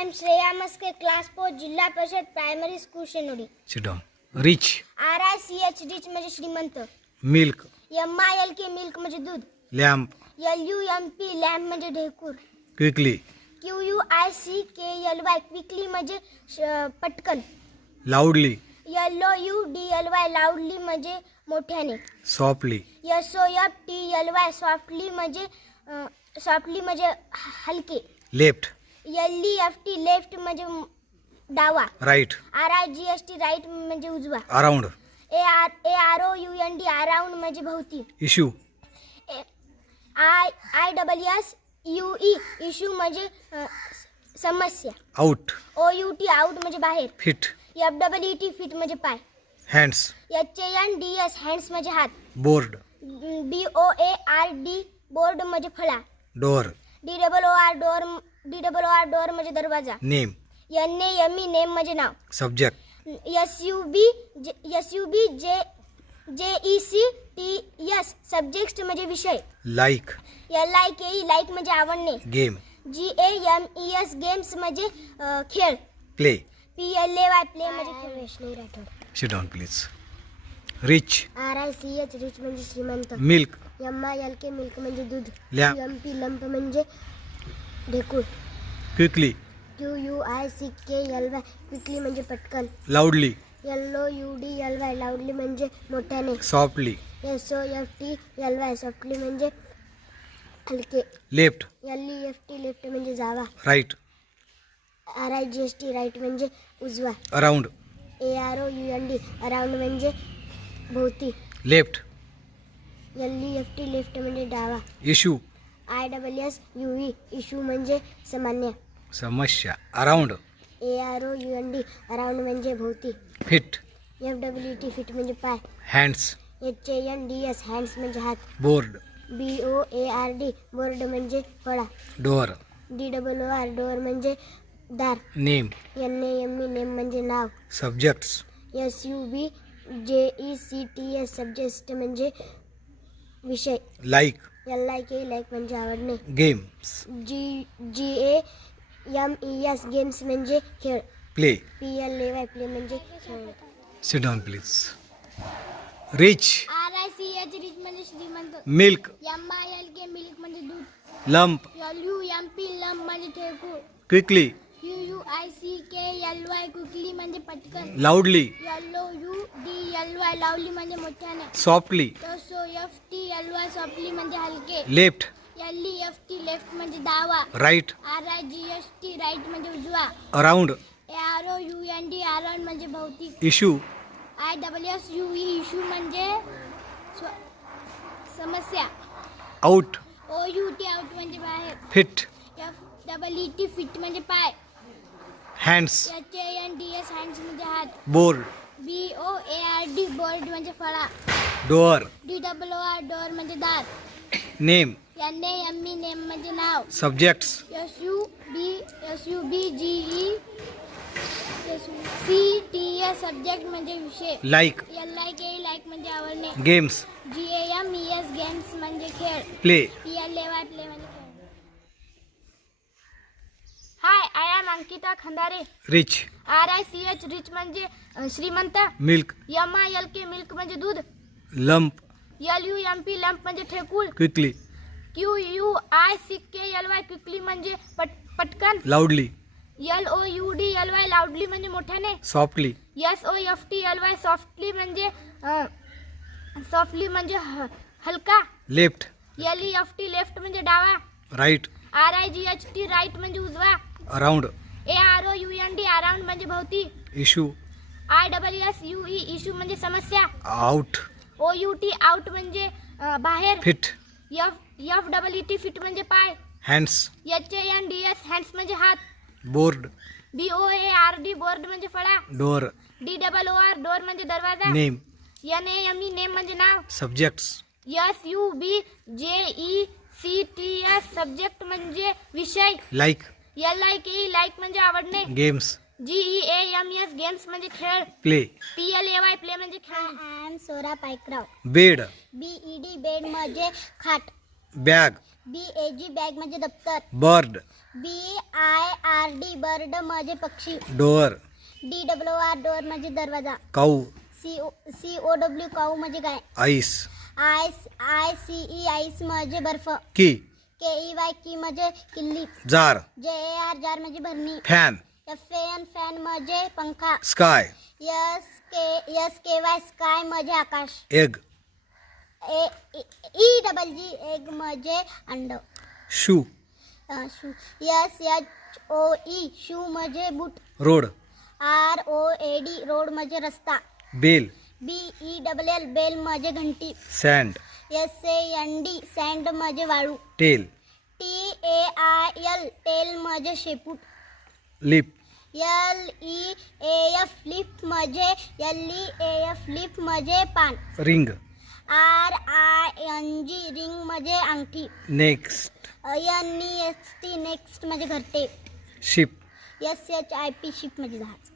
am Shreya Maske, class 4, जिल्हा परिषद primary school Shenodi. Sit down. Rich. RICH rich म्हणजे श्रीमंत. Milk. MILK मिल्क म्हणजे दूध. Lamp. LUMP लॅम्प म्हणजे ढेकूर. Quickly. QUICKLY क्विकली म्हणजे पटकन. Loudly. LOUDLY लाऊडली म्हणजे मोठ्याने. Softly. SOFTLY सॉफ्टली म्हणजे हलके. Left. LEFT लेफ्ट म्हणजे डावा. Right. RIGST राईट म्हणजे उजवा. Around. AROUND अराउंड म्हणजे भोवती. Issue. ISSUE इश्यू म्हणजे समस्या. Out. OUT आउट म्हणजे बाहेर. Fit. FEET फिट म्हणजे पाय. Hands. HANDS हँड्स म्हणजे हात. Board. BOARD बोर्ड म्हणजे फळा. Door. DOOR डोर म्हणजे दरवाजा. Name. NAME नेम म्हणजे नाव. Subject. SUB JECTS सब्जेक्ट म्हणजे विषय. Like. LIKE लाईक म्हणजे आवडणे. Game. GAMES गेम्स म्हणजे खेळ. Play. PLAY प्ले म्हणजे खेळ. Vaishnavi Rathod. Sit down, please. Rich. RICH rich म्हणजे श्रीमंत. Milk. MILK मिल्क म्हणजे दूध. Lamp. LUMP लंप म्हणजे ढेकूर. Quickly. QUICKLY क्विकली म्हणजे पटकन. Loudly. LOUDLY लाऊडली म्हणजे मोठ्याने. Softly. SOFTLY सॉफ्टली म्हणजे हलके. Left. LEFT लेफ्ट म्हणजे जावा. Right. RIGST राईट म्हणजे उजवा. Around. AROUND अराउंड म्हणजे भोवती. Left. LEFT लेफ्ट म्हणजे डावा. Issue. ISSUE इश्यू म्हणजे सामान्य. समस्या. Around. AROUND अराउंड म्हणजे भोवती. Fit. FEET फिट म्हणजे पाय. Hands. HANDS हँड्स म्हणजे हात. Board. BOARD बोर्ड म्हणजे फळा. Door. DOOR डोर म्हणजे दार. Name. NAME नेम म्हणजे नाव. Subjects. SUB JECTS सब्जेक्ट म्हणजे विषय. Like. LIKE लाईक म्हणजे आवडणे. Games. GAMES गेम्स म्हणजे खेळ. Play. PLAY प्ले म्हणजे खेळ. Sit down, please. Rich. RICH rich म्हणजे श्रीमंत. Milk. MILK मिल्क म्हणजे दूध. Lump. LUMP लंप म्हणजे ठेकूर. Quickly. QUICKLY क्विकली म्हणजे पटकन. Loudly. LOUDLY लाऊडली म्हणजे मोठ्याने. Softly. SOFTLY सॉफ्टली म्हणजे हलके. Left. LEFT लेफ्ट म्हणजे डावा. Right. RIGST राईट म्हणजे उजवा. Around. AROUND अराउंड म्हणजे भोवती. Issue. ISSUE इश्यू म्हणजे समस्या. Out. OUT आउट म्हणजे बाहेर. Fit. FEET फिट म्हणजे पाय. Hands. HANDS हँड्स म्हणजे हात. Board. BOARD बोर्ड म्हणजे फळा. Door. DOOR डोर म्हणजे दार. Name. NAME नेम म्हणजे नाव. Subjects. SUB JECTS सब्जेक्ट म्हणजे विषय. Like. LIKE लाईक म्हणजे आवडणे. Games. GAMES गेम्स म्हणजे खेळ. Play. PLAY प्ले म्हणजे खेळ. Hi, I am Ankita Khandare. Rich. RICH rich म्हणजे श्रीमंत. Milk. MILK मिल्क म्हणजे दूध. Lump. LUMP लंप म्हणजे ठेकूर. Quickly. QUICKLY क्विकली म्हणजे पटकन. Loudly. LOUDLY लाऊडली म्हणजे मोठ्याने. Softly. SOFTLY सॉफ्टली म्हणजे हलका. Left. LEFT लेफ्ट म्हणजे डावा. Right. RIGHT राईट म्हणजे उजवा. Around. AROUND अराउंड म्हणजे भोवती. Issue. ISSUE इश्यू म्हणजे समस्या. Out. OUT आउट म्हणजे बाहेर. Fit. FEET फिट म्हणजे पाय. Hands. HANDS हँड्स म्हणजे हात. Board. BOARD बोर्ड म्हणजे फळा. Door. DOOR डोर म्हणजे दरवाजा. Name. NAME नेम म्हणजे नाव. Subjects. SUB JECTS सब्जेक्ट म्हणजे विषय. Like. LIKE लाईक म्हणजे आवडणे. Games. GAMES गेम्स म्हणजे खेळ. Play. PLAY प्ले म्हणजे खेळ. सोरा पायकराव. Bed. BED बेड म्हणजे खाट. Bag. BAG बॅग म्हणजे दप्तर. Bird. BIRD बर्ड म्हणजे पक्षी. डोअर. DOOR डोअर म्हणजे दरवाजा. काऊ. COW काऊ म्हणजे गाय. आईस. ICE आईस म्हणजे बर्फ. की. KEY की म्हणजे किल्ली. जार. JAR जार म्हणजे भरणी. फॅन. FAN फॅन म्हणजे पंखा. स्काय. SKY स्काय म्हणजे आकाश. एग. EGG एग म्हणजे अंड. शू. शू. SHOE शू म्हणजे बूट. रोड. ROAD रोड म्हणजे रस्ता. बेल. BELL बेल म्हणजे घंटी. सँड. SAND सँड म्हणजे वाळू. टेल. TAIL टेल म्हणजे शेपूट. लिप. LEAF लिप म्हणजे लिप म्हणजे पान. रिंग. RING रिंग म्हणजे अंगठी. नेक्स्ट. NEXT नेक्स्ट म्हणजे घरटे. शिप. SHIP शिप म्हणजे जहाज.